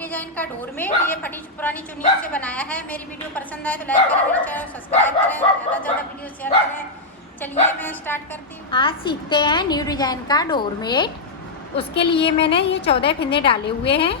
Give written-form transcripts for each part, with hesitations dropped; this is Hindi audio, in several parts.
डिजाइन का डोरमेट ये फटी पुरानी चुन्नियों से बनाया है। मेरी वीडियो पसंद आए तो लाइक करें, मेरे चैनल को सब्सक्राइब करें, ज़्यादा से ज़्यादा वीडियो शेयर करें। चलिए मैं स्टार्ट करती हूँ। आज सीखते हैं न्यू डिजाइन का डोरमेट। उसके लिए मैंने ये 14 फिंदे डाले हुए हैं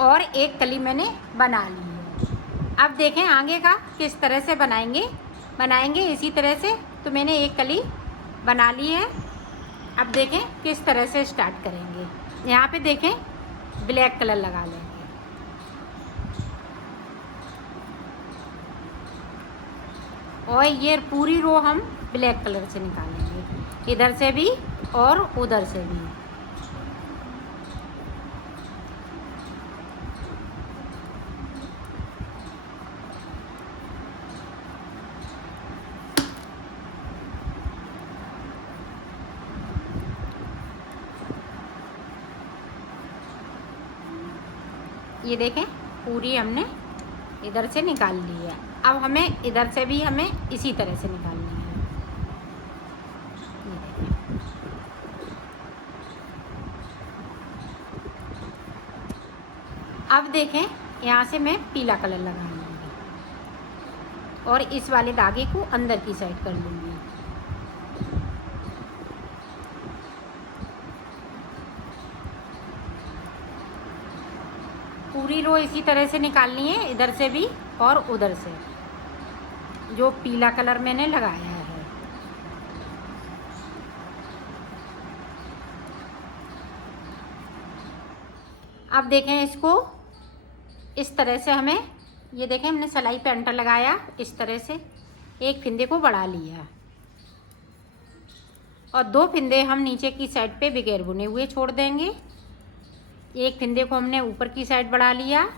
और एक कली मैंने बना ली है। अब देखें आगे का किस तरह से बनाएंगे इसी तरह से। तो मैंने एक कली बना ली है। अब देखें किस तरह से स्टार्ट करेंगे। यहाँ पे देखें ब्लैक कलर लगा लेंगे और ये पूरी रो हम ब्लैक कलर से निकालेंगे, इधर से भी और उधर से भी। ये देखें पूरी हमने इधर से निकाल ली है। अब हमें इधर से भी हमें इसी तरह से निकालनी है। ये देखें। अब देखें यहाँ से मैं पीला कलर लगा लूँगी और इस वाले धागे को अंदर की साइड कर लूँगी। पूरी रो इसी तरह से निकालनी है, इधर से भी और उधर से, जो पीला कलर मैंने लगाया है। अब देखें इसको इस तरह से हमें, ये देखें हमने सिलाई पे अंटर लगाया, इस तरह से एक फिंदे को बढ़ा लिया और 2 फिंदे हम नीचे की साइड पे बगैर बुने हुए छोड़ देंगे। एक फिंदे को हमने ऊपर की साइड बढ़ा लिया।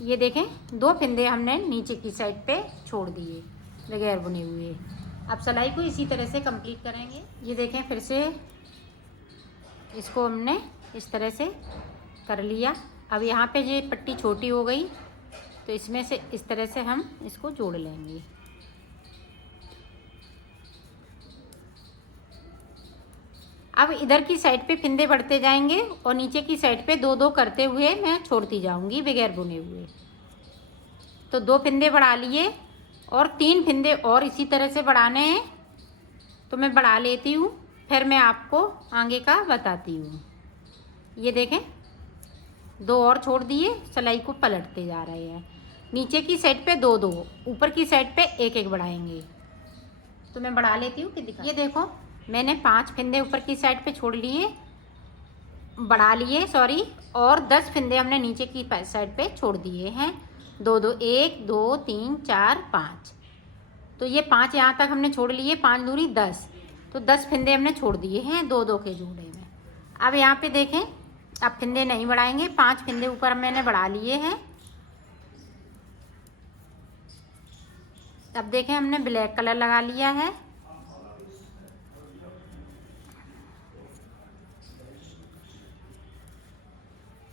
ये देखें 2 फिंदे हमने नीचे की साइड पे छोड़ दिए बगैर बुने हुए। अब सिलाई को इसी तरह से कंप्लीट करेंगे। ये देखें फिर से इसको हमने इस तरह से कर लिया। अब यहाँ पे ये पट्टी छोटी हो गई तो इसमें से इस तरह से हम इसको जोड़ लेंगे। अब इधर की साइड पे फिंदे बढ़ते जाएंगे और नीचे की साइड पे 2-2 करते हुए मैं छोड़ती जाऊंगी बगैर बुने हुए। तो 2 फिंदे बढ़ा लिए और 3 फिंदे और इसी तरह से बढ़ाने हैं, तो मैं बढ़ा लेती हूँ, फिर मैं आपको आगे का बताती हूँ। ये देखें 2 और छोड़ दिए, सिलाई को पलटते जा रहे हैं। नीचे की साइड पे 2-2, ऊपर की साइड पे 1-1 बढ़ाएंगे। तो मैं बढ़ा लेती हूँ कि दिखा। ये देखो मैंने 5 फिंदे ऊपर की साइड पे छोड़ लिए, बढ़ा लिए सॉरी, और 10 फिंदे हमने नीचे की साइड पे छोड़ दिए हैं। 2-2, 1 2 3 4 5। तो ये 5 यहाँ तक हमने छोड़ लिए, 5 दूनी 10, तो 10 फिंदे हमने छोड़ दिए हैं 2-2 के जोड़े में। अब यहाँ पे देखें अब फिंदे नहीं बढ़ाएंगे, 5 फिंदे ऊपर मैंने बढ़ा लिए हैं। अब देखें हमने ब्लैक कलर लगा लिया है।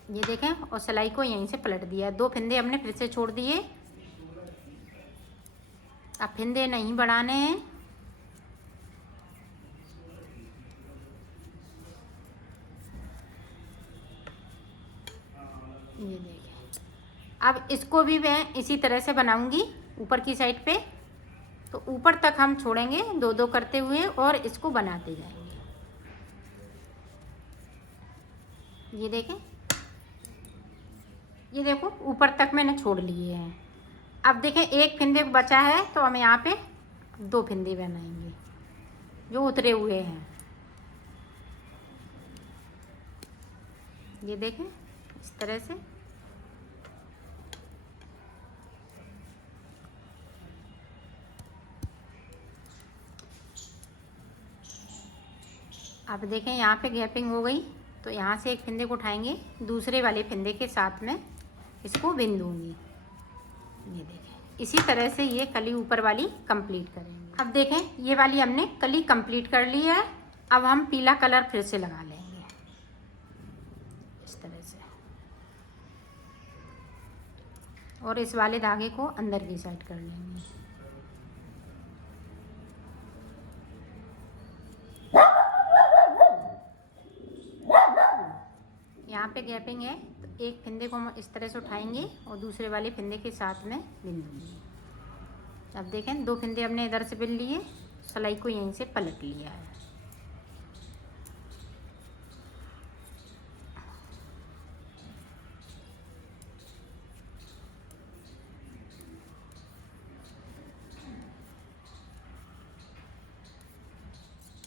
ये देखें और सिलाई को यहीं से पलट दिया। 2 फिंदे हमने फिर से छोड़ दिए। अब फिंदे नहीं बढ़ाने हैं। ये देखें अब इसको भी मैं इसी तरह से बनाऊंगी ऊपर की साइड पे। तो ऊपर तक हम छोड़ेंगे 2-2 करते हुए और इसको बनाते जाएंगे। ये देखें, ये देखो ऊपर तक मैंने छोड़ लिए हैं। अब देखें एक फिंदे बचा है तो हम यहाँ पे 2 फिंदे बनाएंगे जो उतरे हुए हैं। ये देखें इस तरह से। अब देखें यहाँ पे गैपिंग हो गई, तो यहाँ से एक फिंदे को उठाएंगे, दूसरे वाले फिंदे के साथ में इसको बिन दूंगी। ये देखें इसी तरह से ये कली ऊपर वाली कंप्लीट करेंगे। अब देखें ये वाली हमने कली कंप्लीट कर ली है। अब हम पीला कलर फिर से लगा लेंगे इस तरह से। और इस वाले धागे को अंदर की साइड कर लेंगे। यहाँ पे गैपिंग है तो एक फिंदे को हम इस तरह से उठाएंगे और दूसरे वाले फिंदे के साथ में बिन दूँगी। अब देखें 2 फिंदे हमने इधर से बिन लिए, सिलाई को यहीं से पलट लिया है।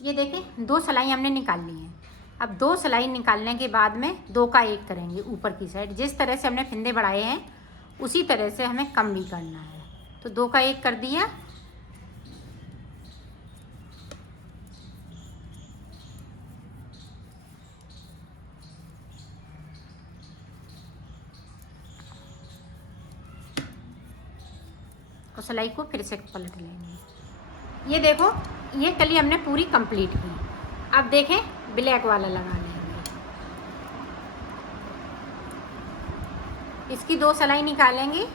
ये देखें 2 सिलाई हमने निकाल ली हैं। अब 2 सिलाई निकालने के बाद में 2 का 1 करेंगे ऊपर की साइड। जिस तरह से हमने फिंदे बढ़ाए हैं उसी तरह से हमें कम भी करना है। तो 2 का 1 कर दिया। और सिलाई को फिर से पलट लेंगे। ये देखो ये कली हमने पूरी कंप्लीट की। अब देखें ब्लैक वाला लगा लेंगे। इसकी 2 सिलाई निकालेंगे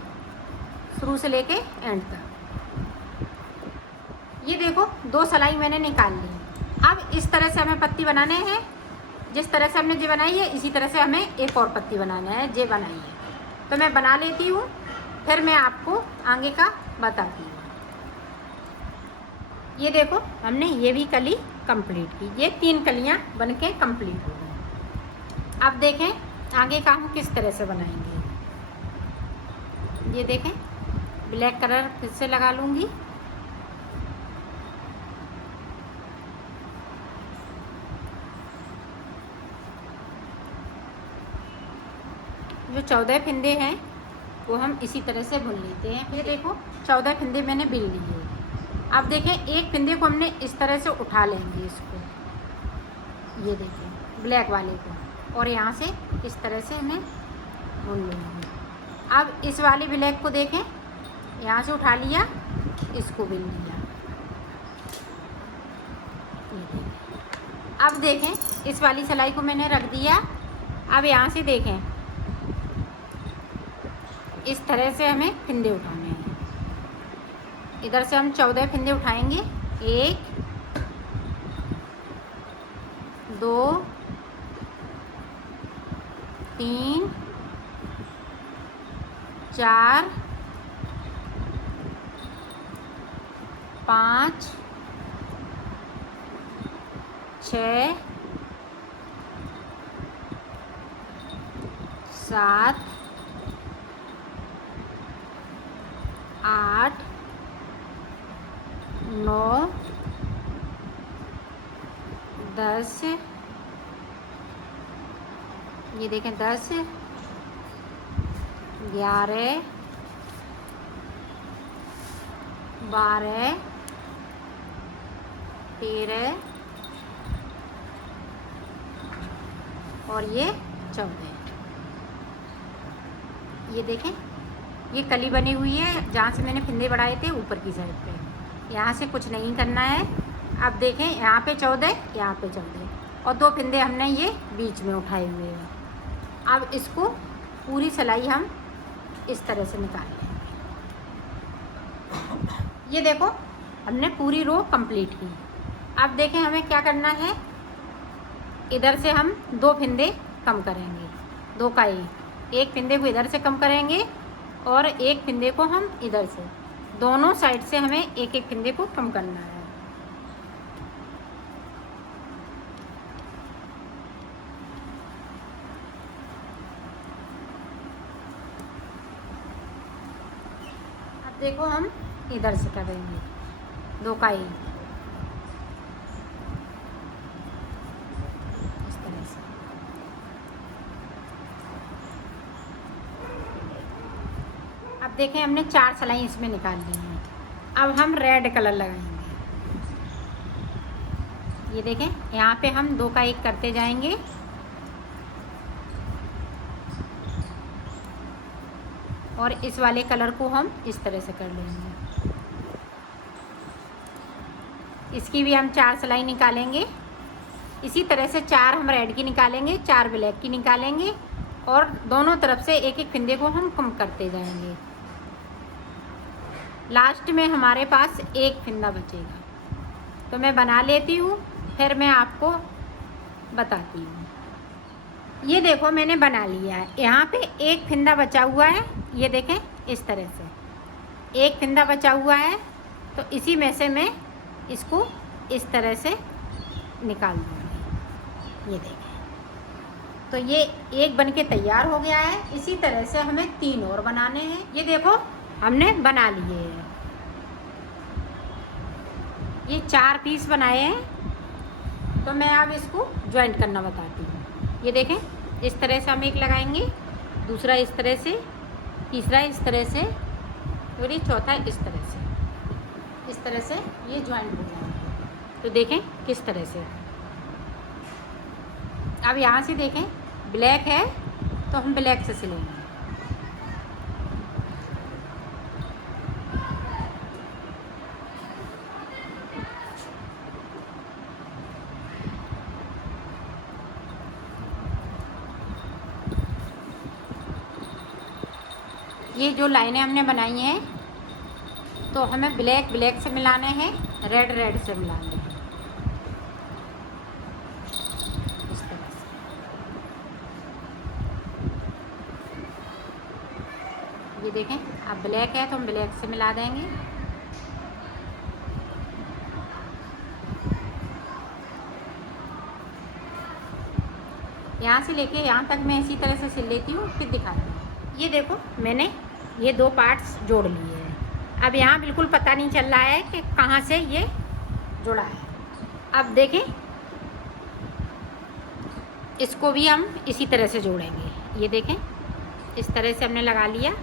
शुरू से लेके एंड तक। ये देखो 2 सिलाई मैंने निकाल ली। अब इस तरह से हमें पत्ती बनाने हैं। जिस तरह से हमने ये बनाई है इसी तरह से हमें एक और पत्ती बनाना है। ये बनाई है तो मैं बना लेती हूँ, फिर मैं आपको आगे का बताती हूँ। ये देखो हमने ये भी कली कंप्लीट की। ये 3 कलियाँ बनके कंप्लीट हो गई। अब देखें आगे का हम किस तरह से बनाएंगे। ये देखें ब्लैक कलर फिर से लगा लूँगी। जो 14 फिंदे हैं वो हम इसी तरह से बुन लेते हैं। फिर देखो 14 फिंदे मैंने बिन लिए। अब देखें एक फिंदे को हमने इस तरह से उठा लेंगे इसको, ये देखें ब्लैक वाले को, और यहाँ से इस तरह से हमें बुन लेंगे। अब इस वाले ब्लैक को देखें यहाँ से उठा लिया, इसको बिन लिया। अब देखें इस वाली सिलाई को मैंने रख दिया। अब यहाँ से देखें इस तरह से हमें फिंदे उठाने हैं। इधर से हम 14 फिंदे उठाएंगे। 1 2 3 4 5 6 7 8 9 10। ये देखें 10 11 12 13 और ये 14। ये देखें ये कली बनी हुई है जहाँ से मैंने फिंदे बढ़ाए थे ऊपर की साइड पे। यहाँ से कुछ नहीं करना है। अब देखें यहाँ पे 14, यहाँ पे 14 और 2 फिंदे हमने ये बीच में उठाए हुए हैं। अब इसको पूरी सिलाई हम इस तरह से निकाल लेंगे। ये देखो हमने पूरी रो कंप्लीट की। अब देखें हमें क्या करना है। इधर से हम 2 फिंदे कम करेंगे, 2 का 1 फिंदे को इधर से कम करेंगे और 1 फिंदे को हम इधर से, दोनों साइड से हमें 1-1 फिंदे को कम करना है। अब देखो हम इधर से करेंगे 2 का 1 इस तरह से। अब देखें हमने 4 सिलाई इसमें निकाल ली हैं। अब हम रेड कलर लगाएंगे। ये देखें यहाँ पे हम 2 का 1 करते जाएंगे और इस वाले कलर को हम इस तरह से कर लेंगे। इसकी भी हम 4 सिलाई निकालेंगे। इसी तरह से 4 हम रेड की निकालेंगे, 4 ब्लैक की निकालेंगे और दोनों तरफ से एक एक फिंदे को हम कम करते जाएंगे। लास्ट में हमारे पास एक फिंदा बचेगा, तो मैं बना लेती हूँ, फिर मैं आपको बताती हूँ। ये देखो मैंने बना लिया है। यहाँ पे एक फिंदा बचा हुआ है, ये देखें इस तरह से एक फिंदा बचा हुआ है, तो इसी में से मैं इसको इस तरह से निकाल दूँगी। ये देखें, तो ये एक बनके तैयार हो गया है। इसी तरह से हमें 3 और बनाने हैं। ये देखो हमने बना लिए हैं, ये 4 पीस बनाए हैं। तो मैं अब इसको ज्वाइंट करना बताती हूँ। ये देखें, इस तरह से हम एक लगाएंगे, दूसरा इस तरह से, तीसरा इस तरह से, और ये चौथा इस तरह से। इस तरह से ये ज्वाइंट हो जाएंगे। तो देखें किस तरह से। अब यहाँ से देखें, ब्लैक है तो हम ब्लैक से सिलेंगे। ये जो लाइनें हमने बनाई हैं, तो हमें ब्लैक ब्लैक से मिलाने हैं, रेड रेड से मिलाने हैं, इस तरह से। ये देखें, अब ब्लैक है तो हम ब्लैक से मिला देंगे। यहाँ से लेके यहाँ तक मैं इसी तरह से सिल लेती हूँ, फिर दिखाती हूँ। ये देखो मैंने ये 2 पार्ट्स जोड़ लिए हैं। अब यहाँ बिल्कुल पता नहीं चल रहा है कि कहाँ से ये जुड़ा है। अब देखें, इसको भी हम इसी तरह से जोड़ेंगे। ये देखें, इस तरह से हमने लगा लिया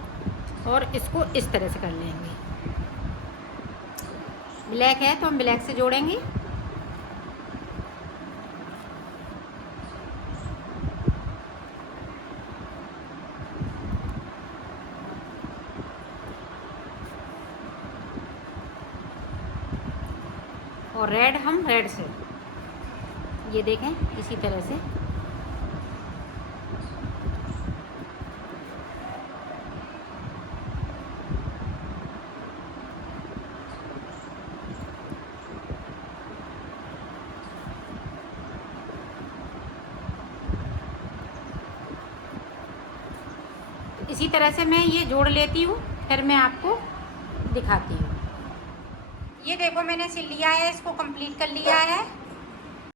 और इसको इस तरह से कर लेंगे। ब्लैक है तो हम ब्लैक से जोड़ेंगे। और रेड हम रेड से, ये देखें इसी तरह से। इसी तरह से मैं ये जोड़ लेती हूँ, फिर मैं आपको दिखाती हूँ। ये देखो मैंने सिल लिया है, इसको कंप्लीट कर लिया है।